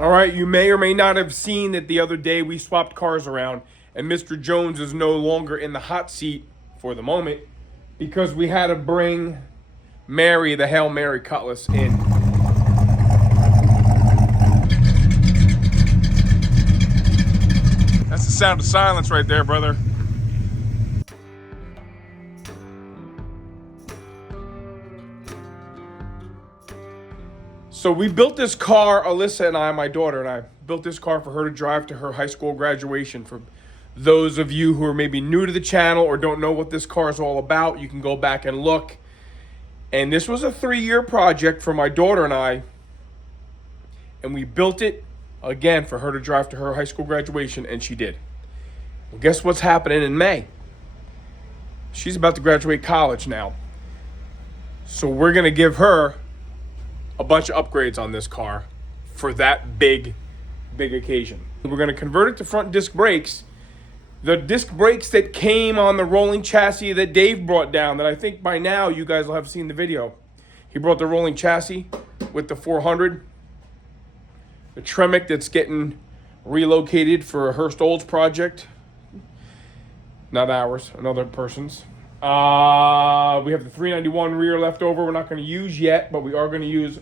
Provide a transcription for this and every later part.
All right, you may or may not have seen that the other day we swapped cars around and Mr. Jones is no longer in the hot seat for the moment because we had to bring Mary, the Hail Mary Cutlass, in. That's the sound of silence right there, brother. So we built this car, Alyssa and I, my daughter and I, built this car for her to drive to her high school graduation. For those of you who are maybe new to the channel or don't know what this car is all about, you can go back and look. And this was a 3-year project for my daughter and I. And we built it, again, for her to drive to her high school graduation, and she did. Well, guess what's happening in May? She's about to graduate college now. So we're going to give her a bunch of upgrades on this car for that big occasion. We're going to convert it to front disc brakes. The disc brakes that came on the rolling chassis that Dave brought down, that I think by now you guys will have seen the video. He brought the rolling chassis with the 400. The Tremec that's getting relocated for a Hurst Olds project. Not ours, another person's. We have the 391 rear left over we're not going to use yet, but we are going to use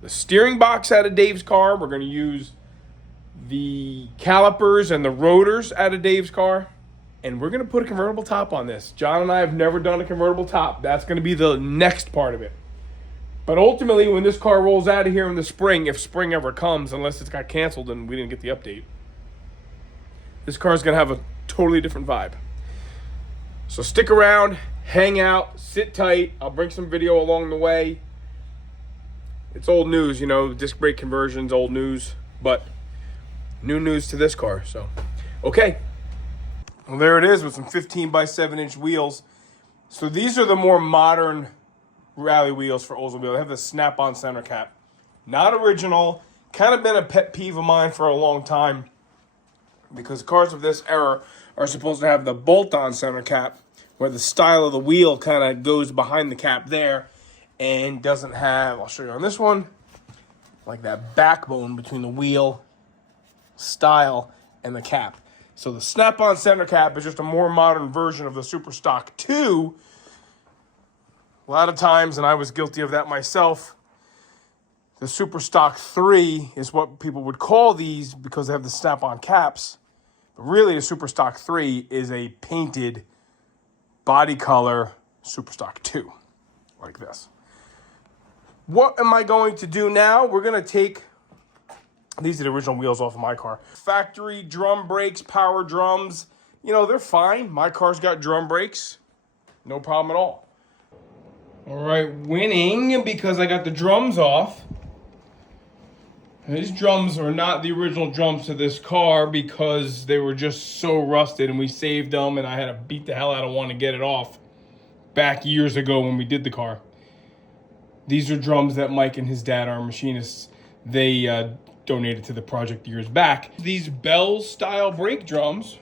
the steering box out of Dave's car. We're going to use the calipers and the rotors out of Dave's car. And we're going to put a convertible top on this. John and I have never done a convertible top. That's going to be the next part of it. But ultimately, when this car rolls out of here in the spring, if spring ever comes, unless it's got canceled and we didn't get the update, this car is going to have a totally different vibe. So stick around, hang out, sit tight. I'll bring some video along the way. It's old news, you know, disc brake conversions, old news, but new news to this car, so. Okay. Well, there it is with some 15 by 7-inch wheels. So these are the more modern rally wheels for Oldsmobile. They have the snap-on center cap. Not original. Kind of been a pet peeve of mine for a long time because cars of this era are supposed to have the bolt-on center cap where the style of the wheel kind of goes behind the cap there and doesn't have, I'll show you on this one, like that backbone between the wheel style and the cap. So the snap-on center cap is just a more modern version of the Super Stock 2. A lot of times, and I was guilty of that myself, the Super Stock 3 is what people would call these because they have the snap-on caps. But really, the Super Stock 3 is a painted body color Super Stock 2, like this. What am I going to do now? We're going to take, these are the original wheels off of my car. Factory drum brakes, power drums. You know, they're fine. My car's got drum brakes. No problem at all. All right, winning because I got the drums off. These drums are not the original drums to this car because they were just so rusted and we saved them and I had to beat the hell out of one to get it off back years ago when we did the car. These are drums that Mike and his dad, our machinists, they donated to the project years back. These Bell style brake drums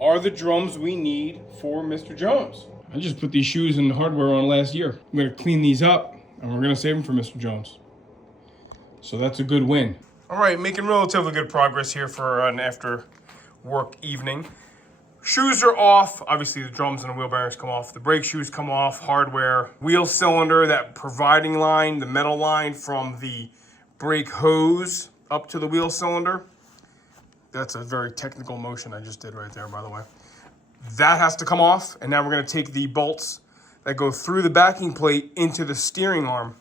are the drums we need for Mr. Jones. I just put these shoes and hardware on last year. I'm gonna clean these up and we're gonna save them for Mr. Jones. So that's a good win. All right, making relatively good progress here for an after work evening. Shoes are off. Obviously the drums and the wheel bearings come off. The brake shoes come off, hardware. Wheel cylinder, that providing line, the metal line from the brake hose up to the wheel cylinder. That's a very technical motion I just did right there, by the way. That has to come off, and now we're gonna take the bolts that go through the backing plate into the steering arm.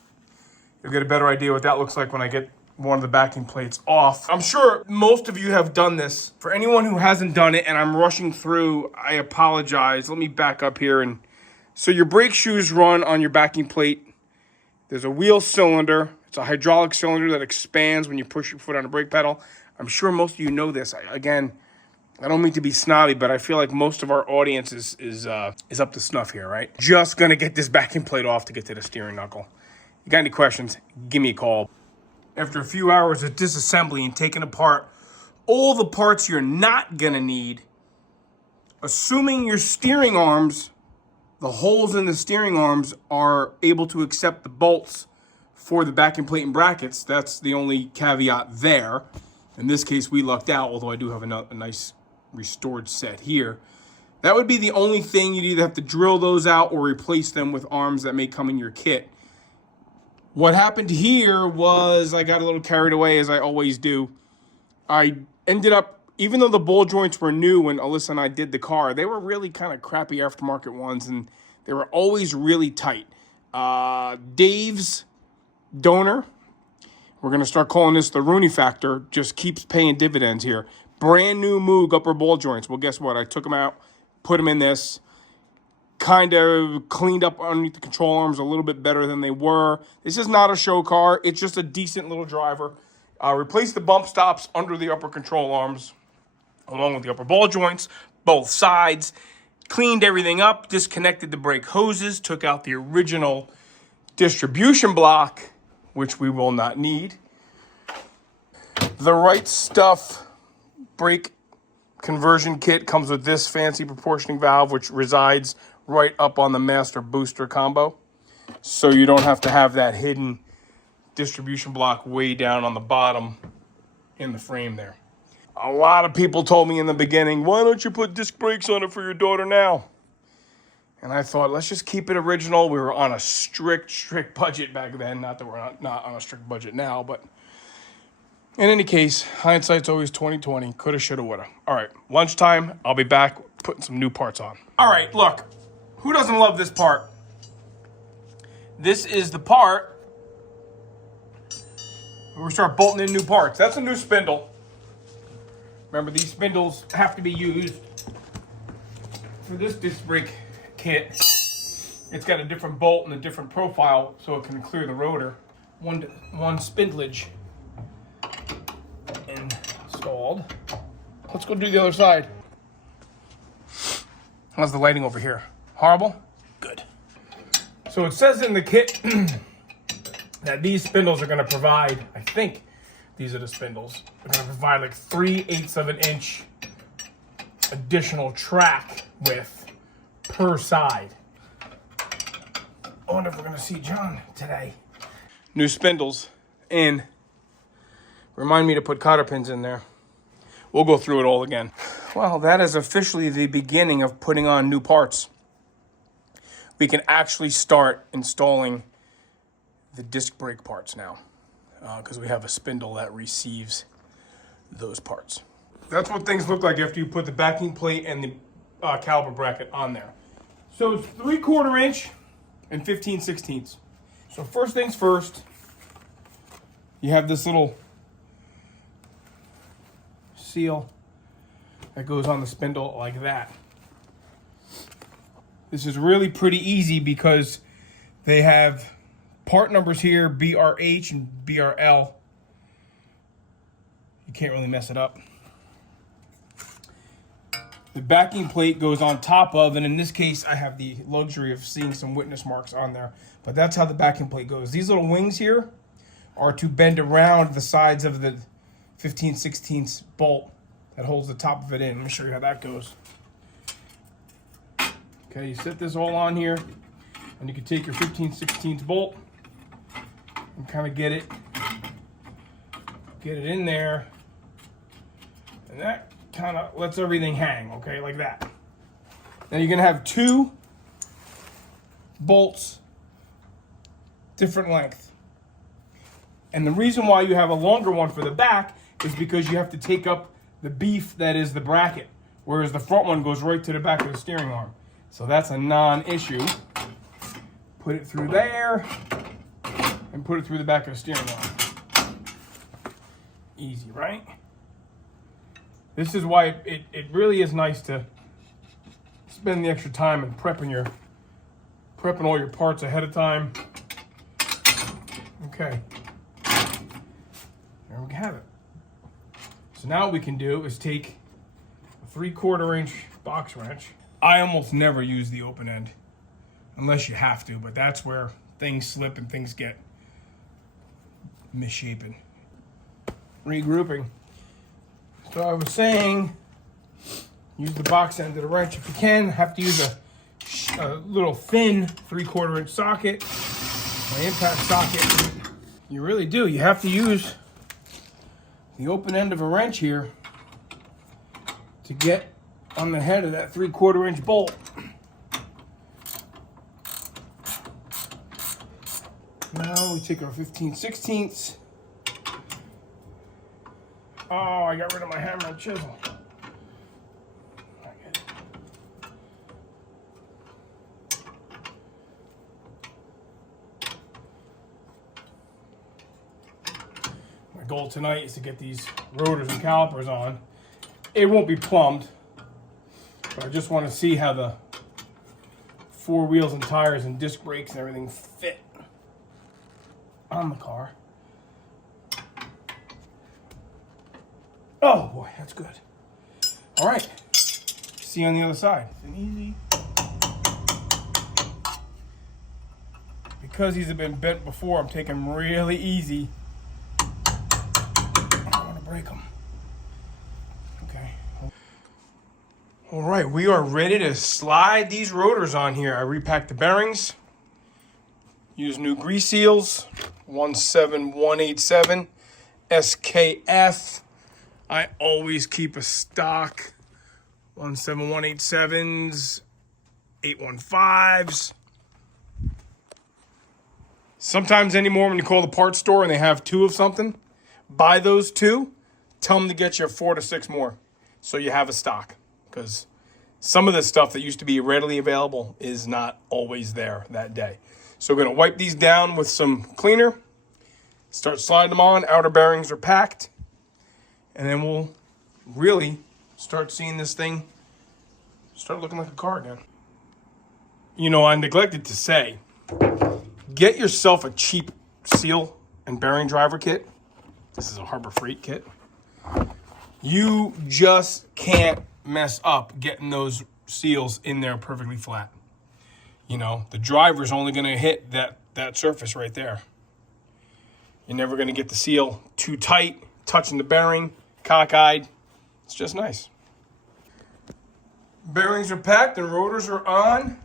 You'll get a better idea what that looks like when I get one of the backing plates off. I'm sure most of you have done this. For anyone who hasn't done it, and I'm rushing through, I apologize. Let me back up here. And so your brake shoes run on your backing plate. There's a wheel cylinder. It's a hydraulic cylinder that expands when you push your foot on the brake pedal. I'm sure most of you know this. Again, I don't mean to be snobby, but I feel like most of our audience is up to snuff here, right? Just gonna get this backing plate off to get to the steering knuckle. You got any questions, give me a call. After a few hours of disassembly and taking apart all the parts you're not gonna need, assuming your steering arms, the holes in the steering arms are able to accept the bolts for the backing plate and brackets. That's the only caveat there. In this case, we lucked out, although I do have a nice restored set here. That would be the only thing. You'd either have to drill those out or replace them with arms that may come in your kit. What happened here was I got a little carried away, as I always do. I ended up, even though the ball joints were new when Alyssa and I did the car, they were really kind of crappy aftermarket ones, and they were always really tight. Dave's donor, we're going to start calling this the Rooney factor, just keeps paying dividends here. Brand new Moog upper ball joints. Well, guess what? I took them out, put them in this, kind of cleaned up underneath the control arms a little bit better than they were. This is not a show car. It's just a decent little driver. Replaced the bump stops under the upper control arms, along with the upper ball joints, both sides. Cleaned everything up, disconnected the brake hoses, took out the original distribution block, which we will not need. The Right Stuff brake conversion kit comes with this fancy proportioning valve, which resides right up on the master booster combo. So you don't have to have that hidden distribution block way down on the bottom in the frame there. A lot of people told me in the beginning, why don't you put disc brakes on it for your daughter now? And I thought, let's just keep it original. We were on a strict budget back then. Not that we're not on a strict budget now, but in any case, hindsight's always 20/20. Coulda, shoulda, woulda. All right, lunchtime, I'll be back putting some new parts on. All right, look, who doesn't love this part? This is the part where we start bolting in new parts. That's a new spindle. Remember, these spindles have to be used for this disc brake kit. It's got a different bolt and a different profile so it can clear the rotor. One spindlage installed. Let's go do the other side. How's the lighting over here? Horrible? Good. So it says in the kit that these spindles are going to provide, I think these are the spindles, they're going to provide like 3/8 of an inch additional track width per side. I wonder if we're going to see John today. New spindles in. Remind me to put cotter pins in there. We'll go through it all again. Well, that is officially the beginning of putting on new parts. We can actually start installing the disc brake parts now, because we have a spindle that receives those parts. That's what things look like after you put the backing plate and the caliper bracket on there. So it's 3/4 inch and 15/16. So first things first, you have this little seal that goes on the spindle like that. This is really pretty easy because they have part numbers here, BRH and BRL. You can't really mess it up. The backing plate goes on top of, and in this case, I have the luxury of seeing some witness marks on there, but that's how the backing plate goes. These little wings here are to bend around the sides of the 15/16 bolt that holds the top of it in. Let me show you how that goes. Okay, you set this all on here, and you can take your 15/16 bolt and kind of get it in there, and that kind of lets everything hang, okay, like that. Now you're gonna have two bolts, different length. And the reason why you have a longer one for the back is because you have to take up the beef that is the bracket, whereas the front one goes right to the back of the steering arm. So that's a non-issue. Put it through there and put it through the back of the steering arm. Easy, right? This is why it really is nice to spend the extra time in prepping all your parts ahead of time. Okay. There we have it. So now what we can do is take a 3/4 inch box wrench. I almost never use the open end unless you have to, but that's where things slip and things get misshapen. Regrouping. So I was saying, use the box end of the wrench if you can. Have to use a little thin 3/4 inch socket, my impact socket. You really do. You have to use the open end of a wrench here to get on the head of that 3/4 inch bolt. Now we take our 15/16. Oh, I got rid of my hammer and chisel. My goal tonight is to get these rotors and calipers on. It won't be plumbed, but I just want to see how the 4 wheels and tires and disc brakes and everything fit on the car. Oh boy, that's good. All right, see you on the other side. It's easy. Because these have been bent before, I'm taking them really easy. I don't want to break them. Okay. All right, we are ready to slide these rotors on here. I repacked the bearings. Use new grease seals. 17187 SKF. I always keep a stock 17187s, 815s. Sometimes anymore when you call the parts store and they have 2 of something, buy those 2, tell them to get you 4 to 6 more so you have a stock. Because some of the stuff that used to be readily available is not always there that day. So we're going to wipe these down with some cleaner, start sliding them on. Outer bearings are packed. And then we'll really start seeing this thing start looking like a car again. You know, I neglected to say, get yourself a cheap seal and bearing driver kit. This is a Harbor Freight kit. You just can't mess up getting those seals in there perfectly flat. You know, the driver's only going to hit that surface right there. You're never going to get the seal too tight, touching the bearing, cockeyed. It's just nice. Bearings are packed and rotors are on.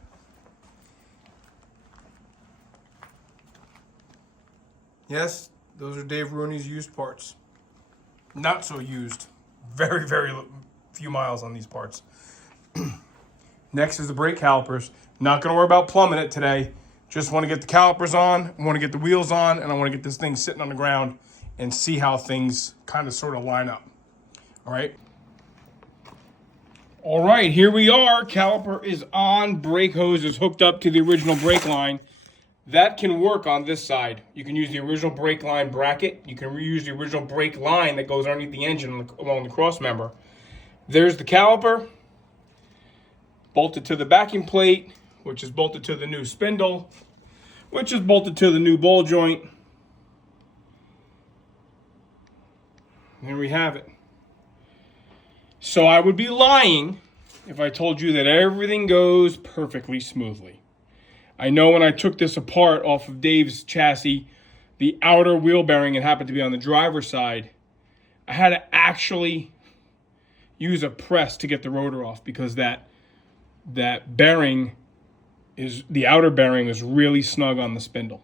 Yes, those are Dave Rooney's used parts. Not so used. Very, very few miles on these parts. Next is the brake calipers. Not going to worry about plumbing it today. Just want to get the calipers on, I want to get the wheels on, and I want to get this thing sitting on the ground and see how things kind of sort of line up. All right. All right, here we are. Caliper is on. Brake hose is hooked up to the original brake line. That can work on this side. You can use the original brake line bracket. You can reuse the original brake line that goes underneath the engine along the cross member. There's the caliper, bolted to the backing plate, which is bolted to the new spindle, which is bolted to the new ball joint. There we have it. So I would be lying if I told you that everything goes perfectly smoothly. I know when I took this apart off of Dave's chassis, the outer wheel bearing, it happened to be on the driver's side, I had to actually use a press to get the rotor off because that bearing is, the outer bearing is really snug on the spindle.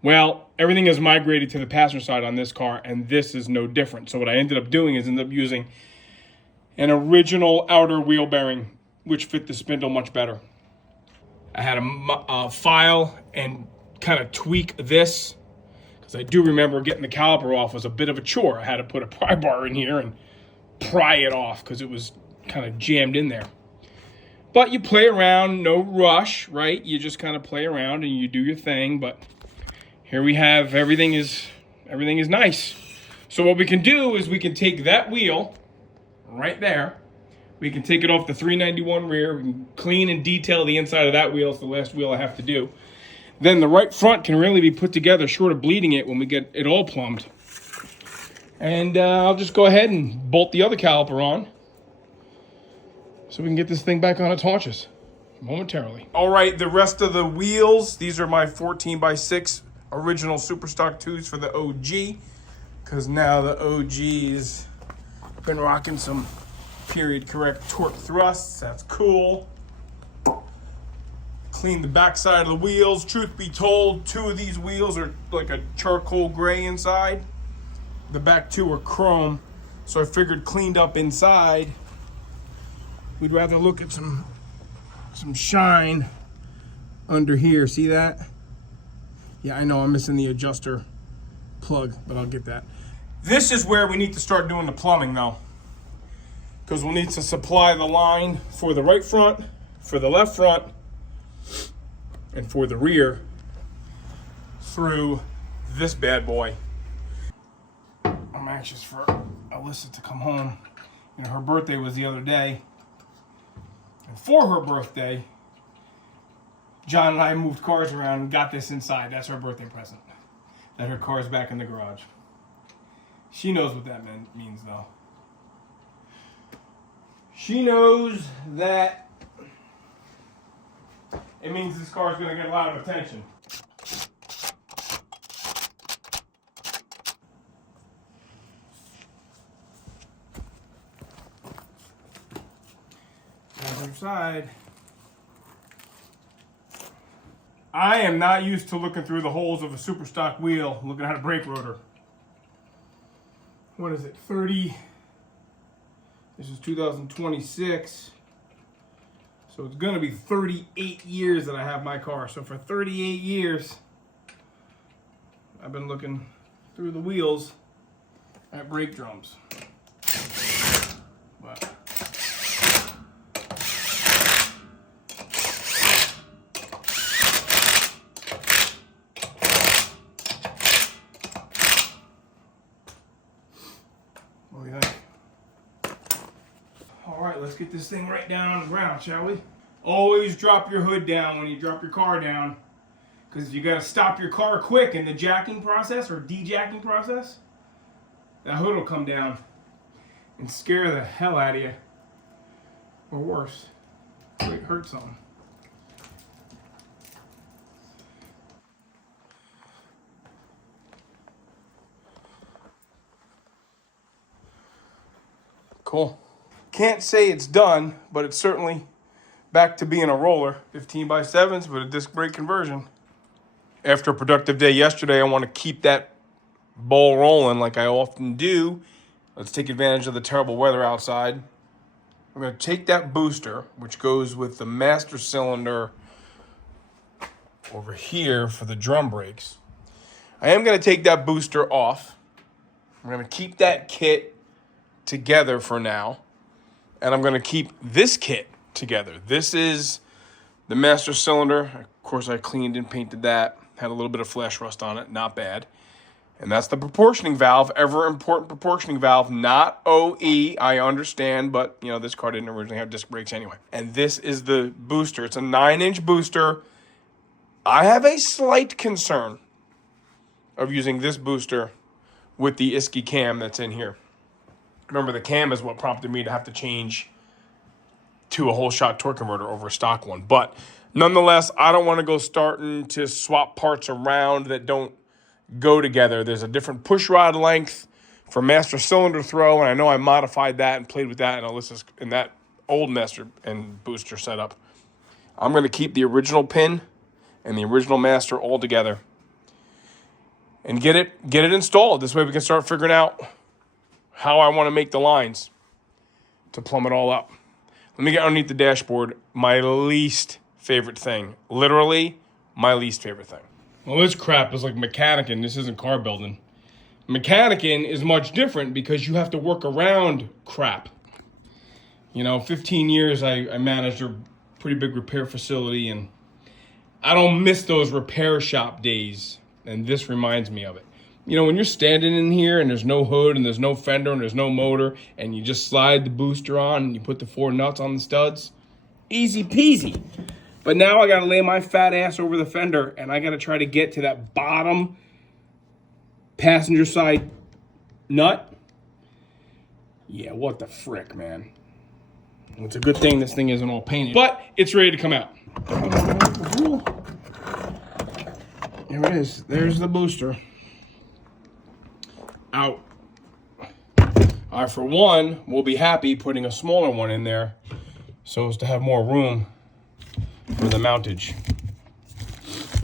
Well, everything has migrated to the passenger side on this car, and this is no different. So what I ended up doing is using an original outer wheel bearing, which fit the spindle much better. I had to file and kind of tweak this, because I do remember getting the caliper off was a bit of a chore. I had to put a pry bar in here and pry it off because it was kind of jammed in there. But you play around, no rush, right? You just kind of play around and you do your thing, but here we have, everything is nice. So what we can do is we can take that wheel right there. We can take it off the 391 rear. We can clean and detail the inside of that wheel. It's the last wheel I have to do. Then the right front can really be put together short of bleeding it when we get it all plumbed. And I'll just go ahead and bolt the other caliper on so we can get this thing back on its haunches momentarily. All right, the rest of the wheels, these are my 14x6 original Superstock 2s for the OG, because now the OG's been rocking some period correct torque thrusts. That's cool. Clean the back side of the wheels. Truth be told, 2 of these wheels are like a charcoal gray inside. The back 2 are chrome. So I figured cleaned up inside, we'd rather look at some shine under here. See that? Yeah, I know I'm missing the adjuster plug, but I'll get that. This is where we need to start doing the plumbing though, because we'll need to supply the line for the right front, for the left front, and for the rear through this bad boy. I'm anxious for Alyssa to come home. You know, her birthday was the other day. And for her birthday, John and I moved cars around and got this inside. That's her birthday present. That her car's back in the garage. She knows what that means, though. She knows that it means this car's going to get a lot of attention. Other side. I am not used to looking through the holes of a super stock wheel looking at a brake rotor. What is it, 30? This is 2026. So it's gonna be 38 years that I have my car. So for 38 years, I've been looking through the wheels at brake drums. But what do you think? All right, let's get this thing right down on the ground, shall we? Always drop your hood down when you drop your car down, because you got to stop your car quick in the jacking process or de-jacking process. That hood will come down and scare the hell out of you, or worse, it hurt something. Cool. Can't say it's done, but it's certainly back to being a roller. 15x7s with a disc brake conversion. After a productive day yesterday, I want to keep that ball rolling like I often do. Let's take advantage of the terrible weather outside. I'm going to take that booster, which goes with the master cylinder over here for the drum brakes. I am going to take that booster off. I'm going to keep that kit together for now. And I'm going to keep this kit together. This is the master cylinder. Of course, I cleaned and painted that. Had a little bit of flash rust on it. Not bad. And that's the proportioning valve. Ever important proportioning valve. Not OE. I understand. But, you know, this car didn't originally have disc brakes anyway. And this is the booster. It's a 9-inch booster. I have a slight concern of using this booster with the Isky cam that's in here. Remember, the cam is what prompted me to have to change to a whole shot torque converter over a stock one. But nonetheless, I don't want to go starting to swap parts around that don't go together. There's a different push rod length for master cylinder throw, and I know I modified that and played with that in that old master and booster setup. I'm going to keep the original pin and the original master all together and get it installed. This way we can start figuring out how I want to make the lines to plumb it all up. Let me get underneath the dashboard. My least favorite thing. Literally, my least favorite thing. Well, this crap is like mechanicking. This isn't car building. Mechanicking is much different because you have to work around crap. You know, 15 years I managed a pretty big repair facility, and I don't miss those repair shop days, and this reminds me of it. You know, when you're standing in here and there's no hood and there's no fender and there's no motor and you just slide the booster on and you put the 4 nuts on the studs, easy peasy. But now I got to lay my fat ass over the fender and I got to try to get to that bottom passenger side nut. Yeah, what the frick, man. It's a good thing this thing isn't all painted, but it's ready to come out. There it is. There's the booster. Out. I, for one, will be happy putting a smaller one in there so as to have more room for the mountage.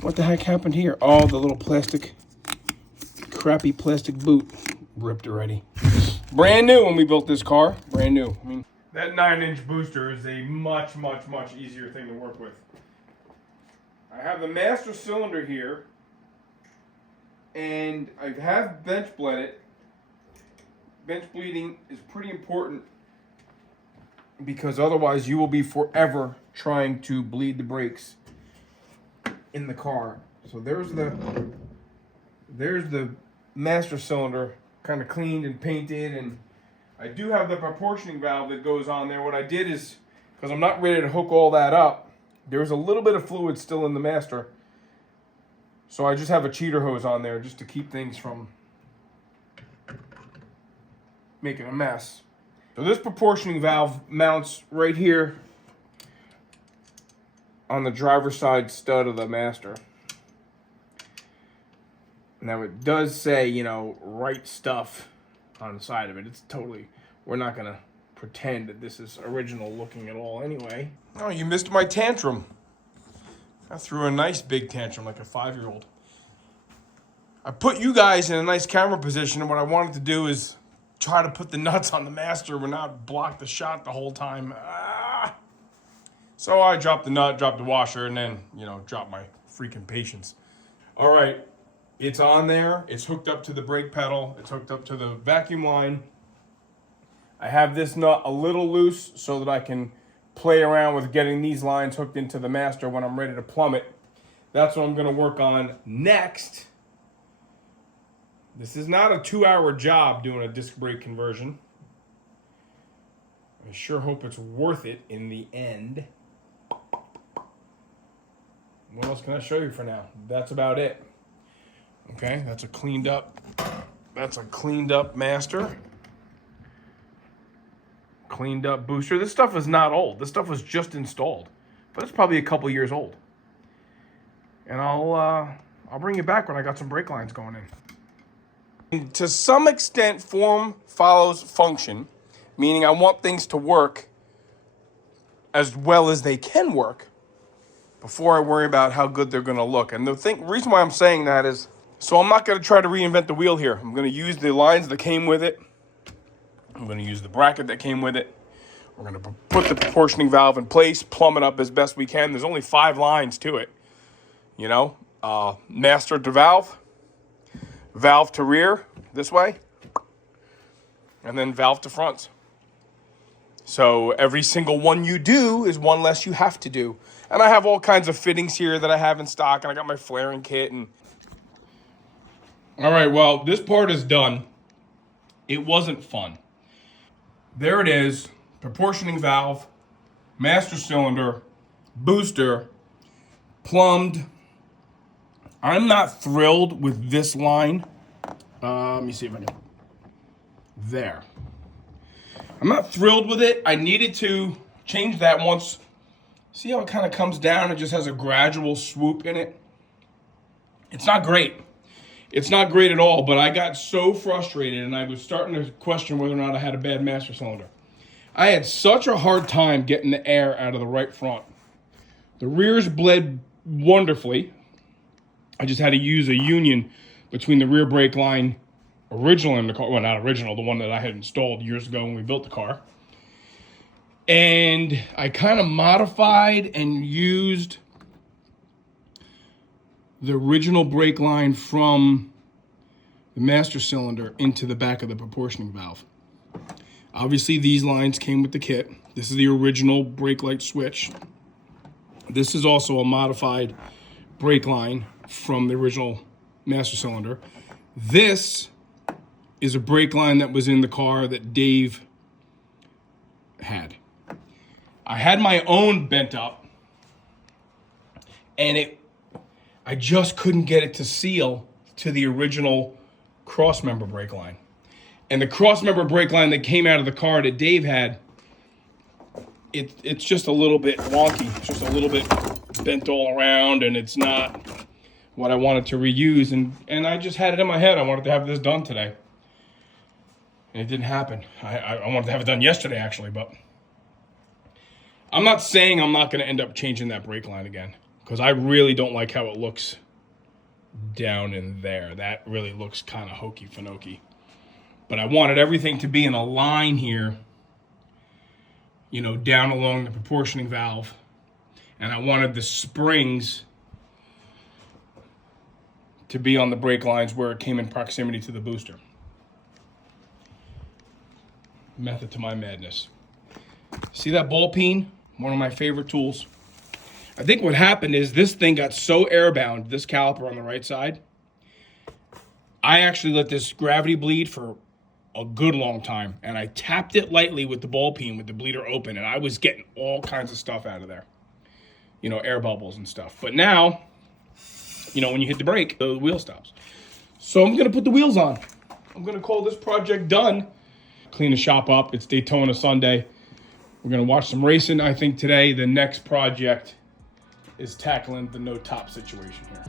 What the heck happened here? Oh, the little crappy plastic boot ripped already. Brand new when we built this car. Brand new. I mean, that 9-inch booster is a much, much, much easier thing to work with. I have the master cylinder here, and I have bench bled it. Bench bleeding is pretty important because otherwise you will be forever trying to bleed the brakes in the car. So there's the master cylinder kind of cleaned and painted, and I do have the proportioning valve that goes on there. What I did is, because I'm not ready to hook all that up, there's a little bit of fluid still in the master, so I just have a cheater hose on there just to keep things from making a mess. So this proportioning valve mounts right here on the driver's side stud of the master. Now it does say, you know, right stuff on the side of it. It's totally, we're not gonna pretend that this is original looking at all anyway. Oh, you missed my tantrum. I threw a nice big tantrum like a 5-year-old. I put you guys in a nice camera position, and what I wanted to do is try to put the nuts on the master and not block the shot the whole time. So I dropped the nut, dropped the washer, and then, you know, dropped my freaking patience. All right, it's on there. It's hooked up to the brake pedal. It's hooked up to the vacuum line. I have this nut a little loose so that I can play around with getting these lines hooked into the master when I'm ready to plumb it. That's what I'm gonna work on next. This is not a 2-hour job doing a disc brake conversion. I sure hope it's worth it in the end. What else can I show you for now? That's about it. Okay, that's a cleaned up master. Cleaned up booster. This stuff is not old. This stuff was just installed, but it's probably a couple years old. And I'll bring you back when I got some brake lines going in. And to some extent, form follows function, meaning I want things to work as well as they can work before I worry about how good they're going to look. And the reason why I'm saying that is, so I'm not going to try to reinvent the wheel here. I'm going to use the lines that came with it. I'm going to use the bracket that came with it. We're going to put the proportioning valve in place, plumb it up as best we can. There's only 5 lines to it. You know, master to valve, valve to rear this way, and then valve to front. So every single one you do is one less you have to do. And I have all kinds of fittings here that I have in stock, and I got my flaring kit. And all right, well, this part is done. It wasn't fun. There it is, proportioning valve, master cylinder, booster, plumbed. I'm not thrilled with this line. Let me see if I can, there. I'm not thrilled with it. I needed to change that once. See how it kind of comes down? It just has a gradual swoop in it. It's not great. It's not great at all, but I got so frustrated and I was starting to question whether or not I had a bad master cylinder. I had such a hard time getting the air out of the right front. The rears bled wonderfully. I just had to use a union between the rear brake line original in the car, well, not original, the one that I had installed years ago when we built the car. And I kind of modified and used the original brake line from the master cylinder into the back of the proportioning valve. Obviously, these lines came with the kit. This is the original brake light switch. This is also a modified brake line from the original master cylinder. This is a brake line that was in the car that Dave had. I had my own bent up, and I just couldn't get it to seal to the original cross-member brake line. And the cross-member brake line that came out of the car that Dave had, it's just a little bit wonky. It's just a little bit bent all around, and it's not what I wanted to reuse. And I just had it in my head. I wanted to have this done today. And it didn't happen. I wanted to have it done yesterday, actually, but I'm not saying I'm not going to end up changing that brake line again. because I really don't like how it looks down in there. That really looks kind of hokey fanokey. But I wanted everything to be in a line here, you know, down along the proportioning valve. And I wanted the springs to be on the brake lines where it came in proximity to the booster. Method to my madness. See that ball peen? One of my favorite tools. I think what happened is this thing got so airbound, this caliper on the right side, I actually let this gravity bleed for a good long time, and I tapped it lightly with the ball peen with the bleeder open, and I was getting all kinds of stuff out of there. You know, air bubbles and stuff. But now, you know, when you hit the brake, the wheel stops. So I'm gonna put the wheels on. I'm gonna call this project done. Clean the shop up. It's Daytona Sunday. We're gonna watch some racing, I think, today. The next project is tackling the no top situation here.